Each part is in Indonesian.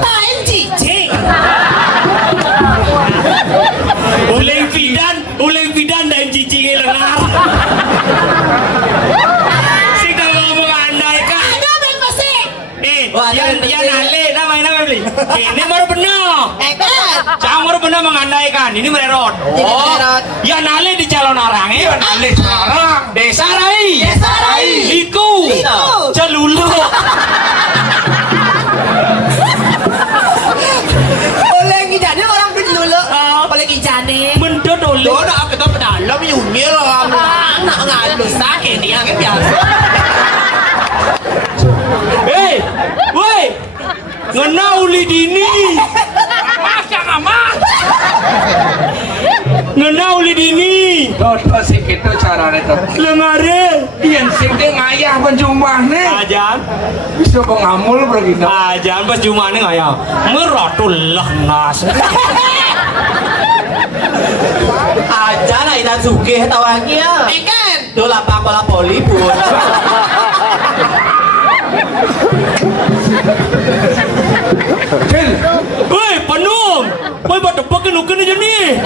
Tain cicing. Uling pidan dan cicing lengar. Sing ngomong andai kan. Ada ben pasti. Yan ale namanya beli. Ini baru benar. Jangan baru benar mengandaikan. Ini mererot. Yan ale di calon orang ya. Yan ale sekarang. Desa Rai. Liku. Celulu. Oleh kijane orang penjulu. Oleh kijane. Mendot oleh. Doa kita pedalam yumil orang. Nak ngalus sakit dia kan biasa. Woi, ngena uli dini. Ngena uli dini. Dodo sing itu carane to. Lengare. Yen sing teh ngayah penjumahne. Ajan. Bisa pengamul begini. Ajan pas jumane ngayah. Meratullah nas. Aja lah ina sugih tawangnya. Ikan. Dola pakola poli pun. Cil, Woi, penung. Woi, pada pakai nuken aja nih.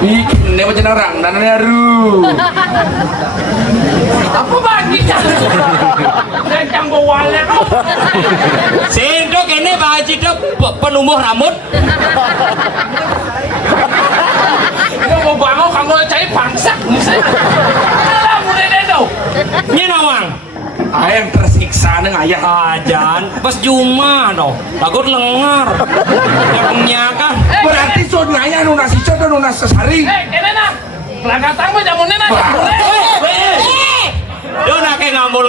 bikin macam orang dan nyaru. Apa bagi Jangan bawalnya Sendok ini Pak Haji dok penumbuh rambut. Ini mau bangun kamu cari bangsa. Alah mulai deh. Ini nawang. Ayang tersiksa neng ayah. Ajan pas Juma dong. Takut lengar. Yang kan. Berarti sun ngayah nu nasi cot nu nasi sari. Kene nak. Pelangatan mah jamunya nak. Dia nak ngamul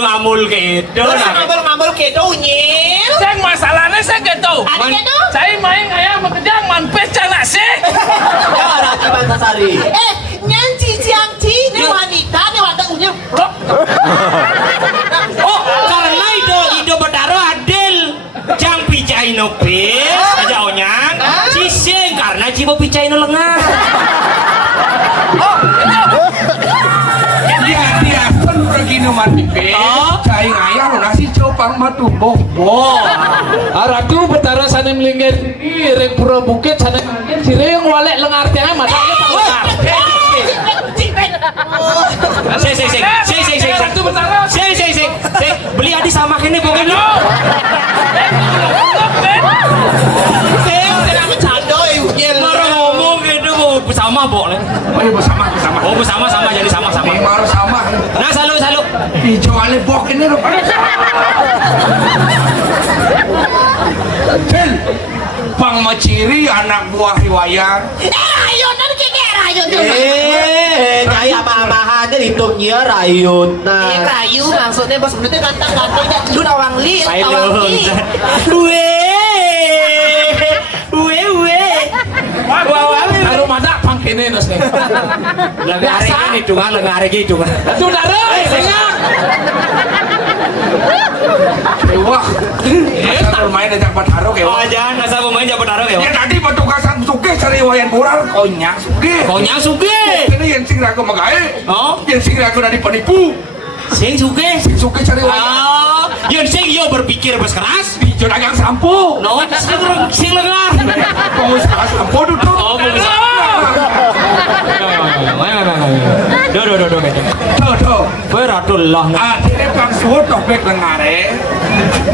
gitu. Ngambul gitu nyil. Saya masalahnya saya gitu. Ada gitu? Saya main ayam bekerja manpes cana sih. Ya ada akibat sasari. Nyanci ciangci ini wanita ini wanita unyil. Oh, karena itu bertaruh adil. Jang picai no pis, aja onyang. Cising karena cibo picai no lengar. Dia pun pergi nu mati pe. Cai ngayah nu nasi copang matumbuh. Wow. Aratu betara sana melingkar ini rek pura bukit sana sireng walek lengar tiang matanya lengar. Satu betara. Beli adi sama kene pokoknya. Marah ngomong gitu bersama boleh. Oh iya bersama. Oh bersama jadi sama. Mar sama. Nah salu. Hijau ale bok ini lo. Cil, Bang Maciri anak buah riwayat. Rayunan kiki rayun tuh. Nyai apa-apaan hitungnya rayunan. Rayu maksudnya bos menurutnya ganteng-ganteng lu nawang li. Kalau mana pangkene nasi. Lengare ini cuma lengare gitu kan. Itu darah. Wah, asal main ajak pataro ke. Oh jangan asal pemain jangan bertaruh ya. Ya tadi petugasan suge cari wayan mural konyak suge. Konyang suge. Ini yang sing ragu magae. Oh, Yang sing ragu dari penipu. sing suge. Suge cari wayan. Yang sing yo berpikir keras. Hijau dagang sampo. No, sing lengar. Pengusaha sampo duduk. Oh, bisa. Tuh. Beratullah. Akhirnya Bang Suhut topek lengare.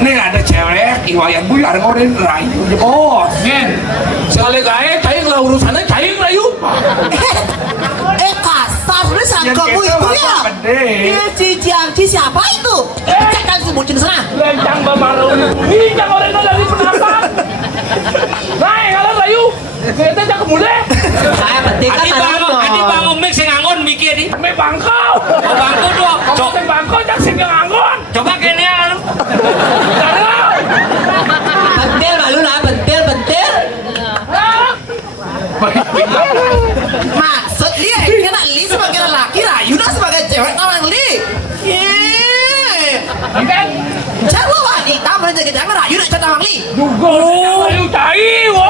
Nih ada cewek iwayan buyar ngorin rayu ya bos. Ngen. Sekali gae caing lah urusannya caing rayu. Kasar lu sangkamu Yang itu kita ya. gede. Cici siapa itu? Cekkan sebutin sana. Lencang bamarau ini jangan orang dari pendapat. Naik kalau rayu. Kita jangan mulai. Saya penting kan Adi bangun mik sing angon mikir di. Me bangkau. Oh bangku dong. Kamu sing bangkau jak sing nganggon. Coba kene anu. Darah. Bentil malu lah, bentil. Maksud dia kena li sebagai lelaki rayu dah sebagai cewek nawang li. Kan? Cewek wanita menjaga jangan rayu nak cewek nawang li. Rayu cai wo.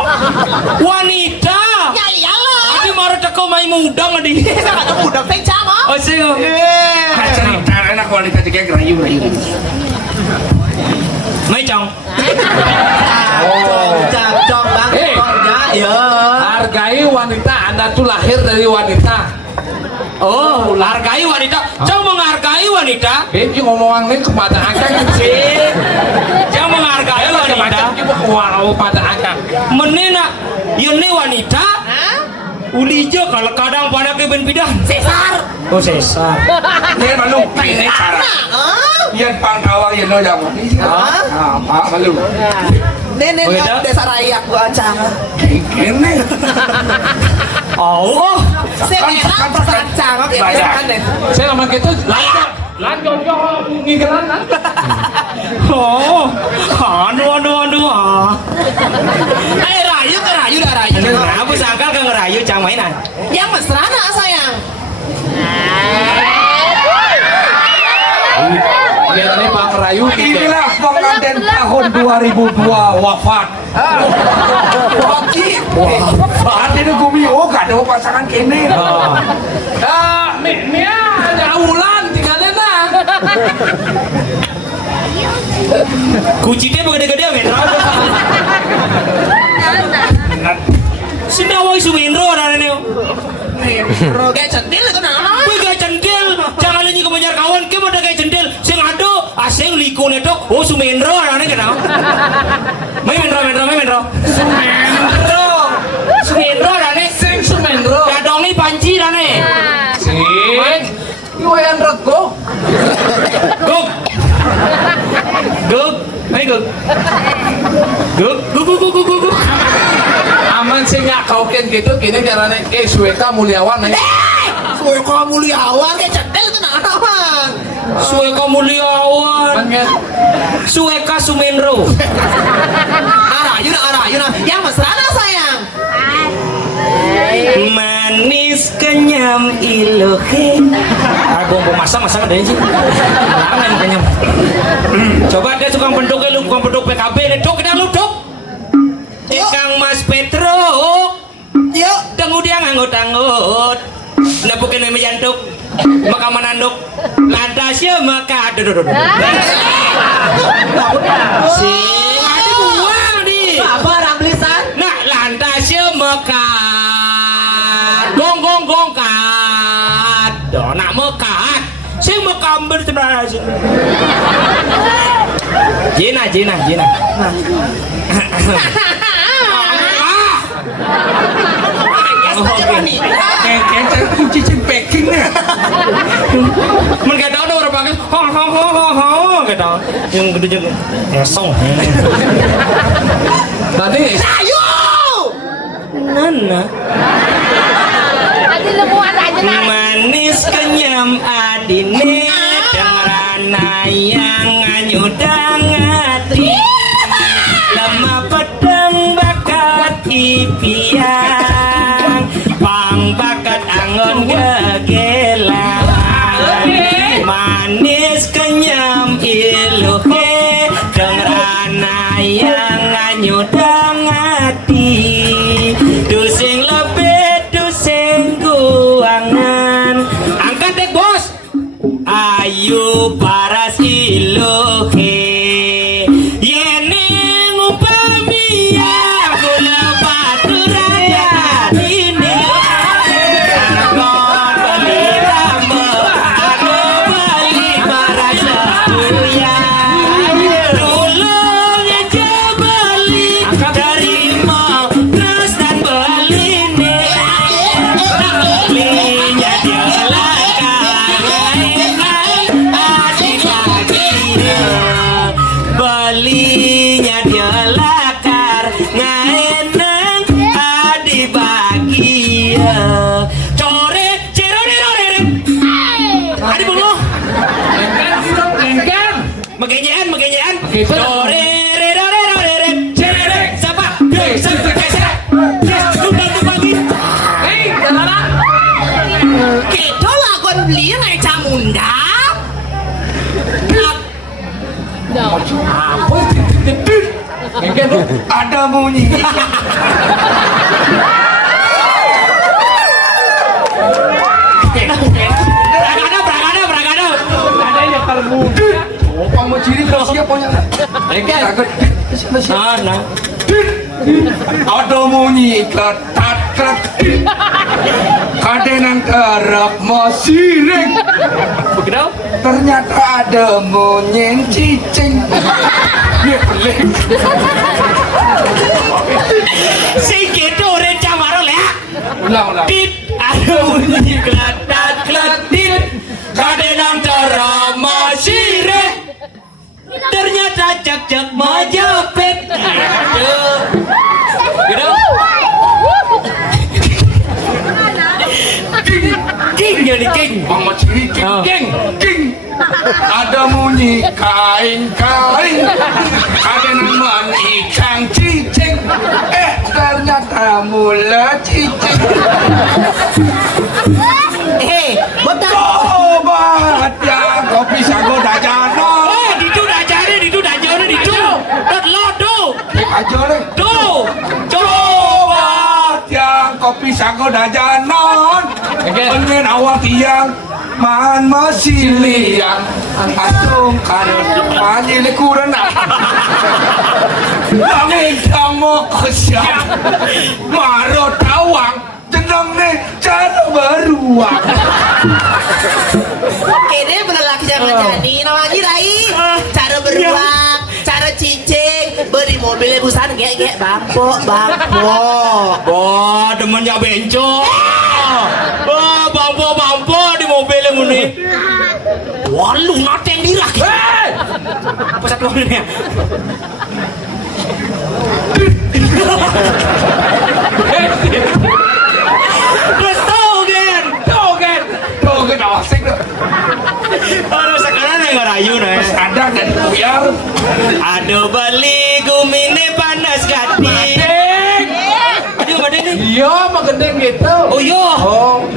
Wanita. Ya iyalah. Adi mau teko mai mudang adi. Saya ada muda pencang oh. Oh sing. Cerita enak wanita juga rayu. Mấy chồng. Cong bang Hei. congnya ya. Hargai wanita, Anda tuh lahir dari wanita. Oh, hargai wanita. Jangan menghargai wanita. Ini ngomong ini kepada akang sih. Jangan menghargai wanita. Macam kita kewarau pada akang. Menena, ini wanita. Ulijo kalau kadang pada keben pidah. Cesar. Oh sesar. Ini malu, ini cara. Yan pangkawang yan lo yang Pak malu. Nenek Oh, nyok iya? desa rayak gua acang. Ini. Oh, Saya merah perasaan cangok ya kan deh. Saya ngomong gitu, lanjut yo ngigelan. oh, aduh. Rayu ke rayu dah rayu. Aku sangka ke ngerayu cang mainan. Yang mesra nak sayang. Lihat nih Bang Rayu gitu. Inilah pengantin tahun 2002 wafat. Wafat ini gumio gak ada pasangan kini. Mia ada ulan tinggalnya nah. Kucingnya begede-gede Wendro. Sinawai Sumendro ada nih. Kayak centil itu nah. Wih kayak centil. Jangan lagi kebanyakan kawan. Kamu ada kayak centil. Sing ado, asing liku netok. Oh Sumendro ada nih kenal. Main Mendro. Sumendro ada nih. Sing Sumendro. Gadong nih panci ada nih. Sing. Iwayan rego. Gug. Ayo gug. Aman sih nggak kau kan gitu gini karena Sueka Mulyawan nih. Suwe kok muliawan kayak centil itu nah. Sueka Mulyawan. Banget. Sueka Sumendro. Arayu nah. Yang mesra nak sayang. Manis kenyam ilohe. Aku mau masak ada sih. Jangan kenyam. Coba dia tukang penduknya lu tukang penduk PKB nih dok kita lu dok. Kang Mas Petro. Yuk. Kemudian anggut. Napukin nama jantuk. Maka menanduk. Lantasnya maka aduh. Si ada buang nih. Apa ramlisan? Nah lantasnya maka gong kat. Nak mekat. Sing mekamber sebenarnya. Jina. Kayak kunci cipacking nih. Men gak tau orang pakai ho gak tau yang gede juga esong Tadi Ayo. nana Adi lemuan aja narik. manis kenyam adine dengeran yang nganyudang hati lemah pedang bakat ipian pang bakat angon gegelang manis kenyam iluhe dengeran yang nganyudang hati dusing lebih dusing guangan angkat dek bos ayu paras iluhe yene ngupami ya gula batu raya ini ngon beli rambut aku beli marasa kuya dulu aja beli dari mall terus dan beli nih belinya dia belinya dia lakar ngaeneng adi bagia core cerore adi bulu lengkan. megenyean Oke, core re cerore siapa pagi Kita lakukan beli naik camunda. Apa titit? Lengkan tuh. Ada bunyi. Bragada Ada yang termuda. Oh, kamu ciri bersiap punya. Takut. Nah. Ada bunyi ketat ketit. Kadenan kerap masiring. Begitu? Ternyata ada bunyi cicing. Dia pelik. Si gitu reca marol ya. Ulang. Tit ada bunyi kelatat kelatit. Kadenan terama sirih. Ternyata cak-cak majapit. Gitu. King jadi king. Mama ciri king. Ada bunyi kain-kain. Kadenan ikan cicing. Ternyata mula cicing. Betul. Obat ya kopi sago dajana. Ditu dah cari, ditu dah jauh, ditu. Lo do. Aja deh. Do. Obat yang kopi sago dajanan. Pengen awak tiang man masih liang. Atung karut mani lekuran. Langit kamu kesyam. Marot tawang. Jenang nih cara beruang. Kene bener laki jangan jadi namanya Rai. Cara beruang, cara cicing, beri mobilnya busan gek bampo. Wah, demennya bencong. Wah, bampo di mobilnya muni. Wah, lu naten dirah. Apa satu ini ya? Terus togen. Asik deh. Aduh, sekarang yang ngerayu nih. Ada dan biar. Aduh, beli gumine panas gati. Aduh, badai nih. Iya, mah gendeng gitu. Oh iya.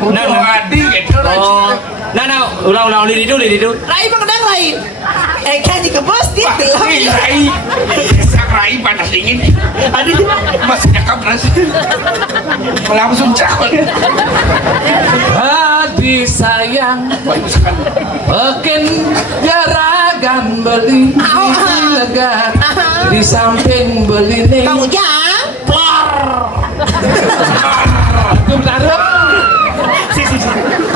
Untuk adi gitu. Nah, ulang lidi dulu. Rai mengenang lain. Kan jika bos dia bilang. Rai. Sak Rai panas dingin. Aduh, Masih cakap nasi. Langsung cakap. Hadi sayang, Baik sekali. makin jaragan beli di legar di samping beli nih. Bang Ujang. Itu benar.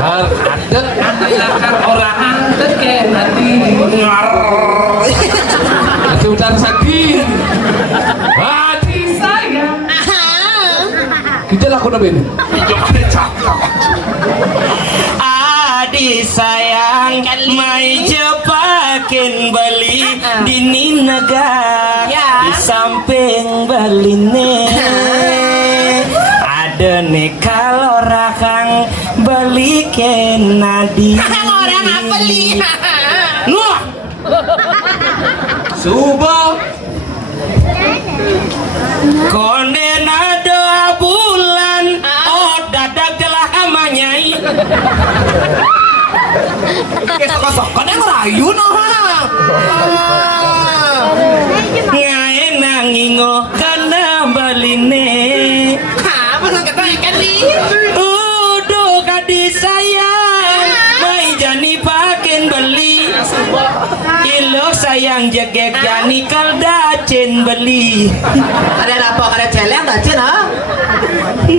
Ada anak orang teke nanti. Itu benar sakit. Hadi sayang. Kita lakukan apa ini? Jangan cakap. Adi sayang, mai jepakin beli dini negara di samping beline. Ada nih kalau rakang balikin nadi. Orang apa li? Nuh, Subuh. kondenado bulan, oh dadak telah amanyai. Kesok-kesok kan yang rayu noh. Ngae nangingo kana baline. Bener kata ikan li. Uduh kadi sayang, mai jani pakin beli. Ilo sayang jegek jani kaldacen beli. Ada apa? Ada celeng tak cen ha?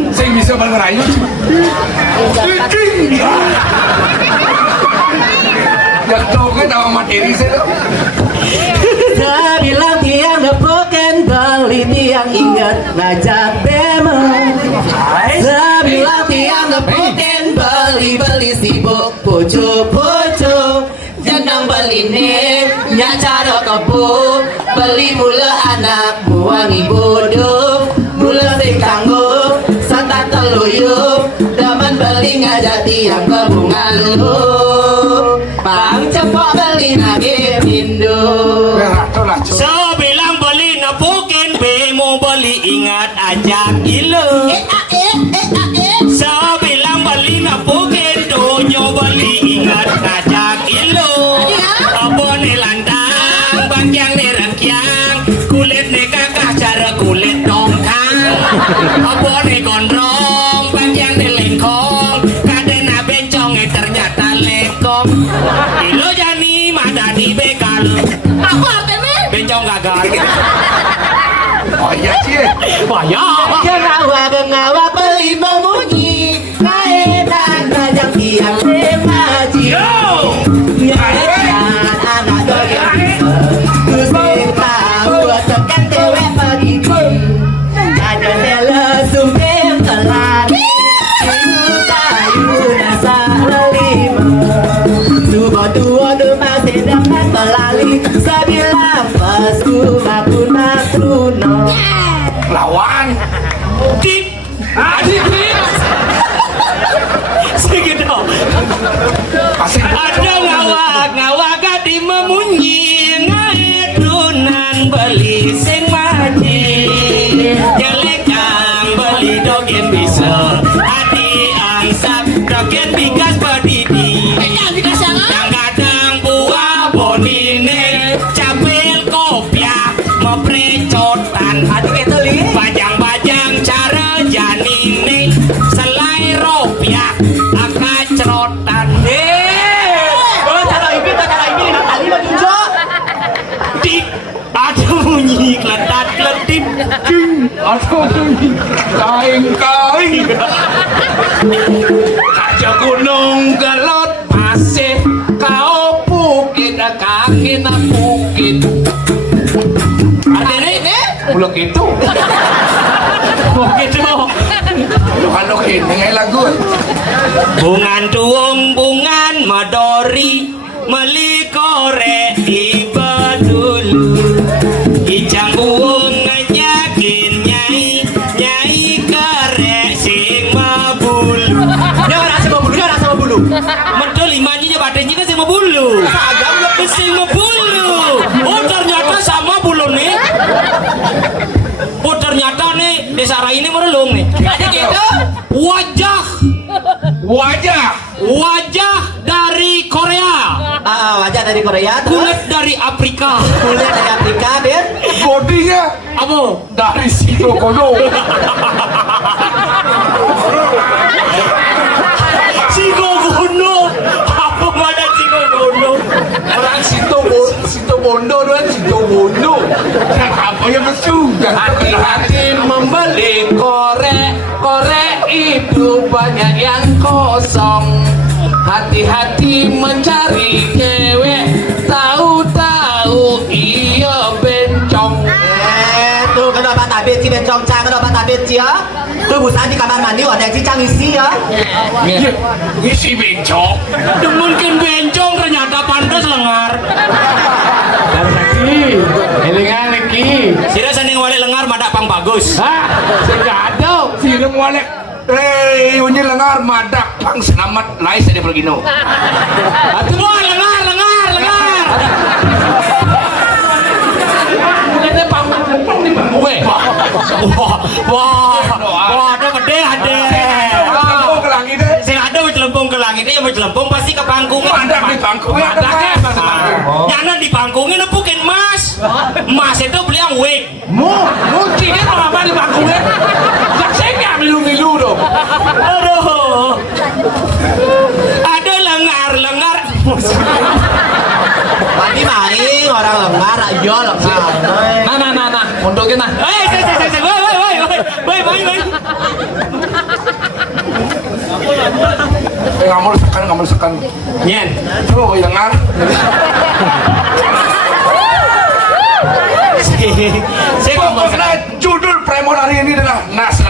Saya bisa berngerayu. Ya tahu kan nama materi saya. Saya bilang tiang nepoken beli tiang ingat ngajak demo. Saya bilang tiang nepoken beli sibuk pucu jenang beli nih nyacara kebu beli mula anak buang ibu dup mula sing tangguh santat teluyup daman beli ngajak tiang ke bunga lu pang cepok beli nage pindu. So bilang beli napukin bemo beli ingat ajak ilo. So bilang beli napukin donyo beli ingat ajak ilo. Apa ni landang bagyang ni rakyang kulit ni kakak cara kulit dongkang. Apa ni gondrong bagyang ni lengkong kadena bencong ternyata lekong. Ilo jani mada di bekal. Apa artinya? Bencong gagal. Wah, Bengawa beli memunyi Kaetan kajang tiang semaji Nyarekan anak doyan Kusing tahu tekan tewek pagi Ada tele sumpim telan Ibu kayu nasa lelima Subuh tua rumah sedang pelali Sabila pasu makun makruno Lawan. Dik. Adik. Segitu. Asik. Ada ngawak gadi memunyi ngaedunan beli sing maji jelekang beli dogen bisa hati angsak dogen bigas badidi yang kadang buah bonine capil kopiah meprecotan hati keteli bajang-bajang cara janine selai ropiah akacrotan Dik, ada bunyi kletat kletip Aduh, kain. Kaca gunung gelot pasir kau bukit kaki na bukit Artinya Ulok itu. begitu Kalau ini lagu. bungan tuung bungan madori meli kore tiba dulu ijang buung ngejakin nyai kere sing mabulu Dia rasa mau bulu. medol imannya badannya kan sing mabulu sing mabulu oh ternyata sama bulu nih oh ternyata nih desa Rai ini merelung nih Ada gitu wajah dari Korea Wajah dari Korea terus kulit dari Afrika kulit dari Afrika Ben. Bodinya apa dari situ kono. Cigogono apa mana Cigogono Orang situ bondo dan situ bondo. Yang apa yang mesu? Yang hati-hati membeli korek itu banyak yang kosong hati-hati mencari cewek tahu-tahu iya bencong Tuh kenapa tabit si bencong cang kenapa tabit sih ya? Tuh busan di kamar mandi ada yang cicang isi ya. isi bencong. mungkin bencong ternyata pantas lengar dan lagi elingan lagi sira sanding wale lengar madak pang bagus segado Film walek. Unyi lengar madak pang selamat lai saya pergino. wah lengar ini panggung di gue wah ada gede ada Kamu ke langit deh. sing ada wis lempung ke langit ya wis lempung pasti ke panggung Madak di bangku. madaknya jangan di pangkungnya nepukin mas itu beli yang wig mungkin kan apa di panggungnya saksinya milu-milu dong aduh ada lengar Mandi main orang lengar, iya lengar. nah untuknya nah woi Ngamul sekan. nyen Tuh lengar. saya Pokoknya judul Premon hari ini adalah nasi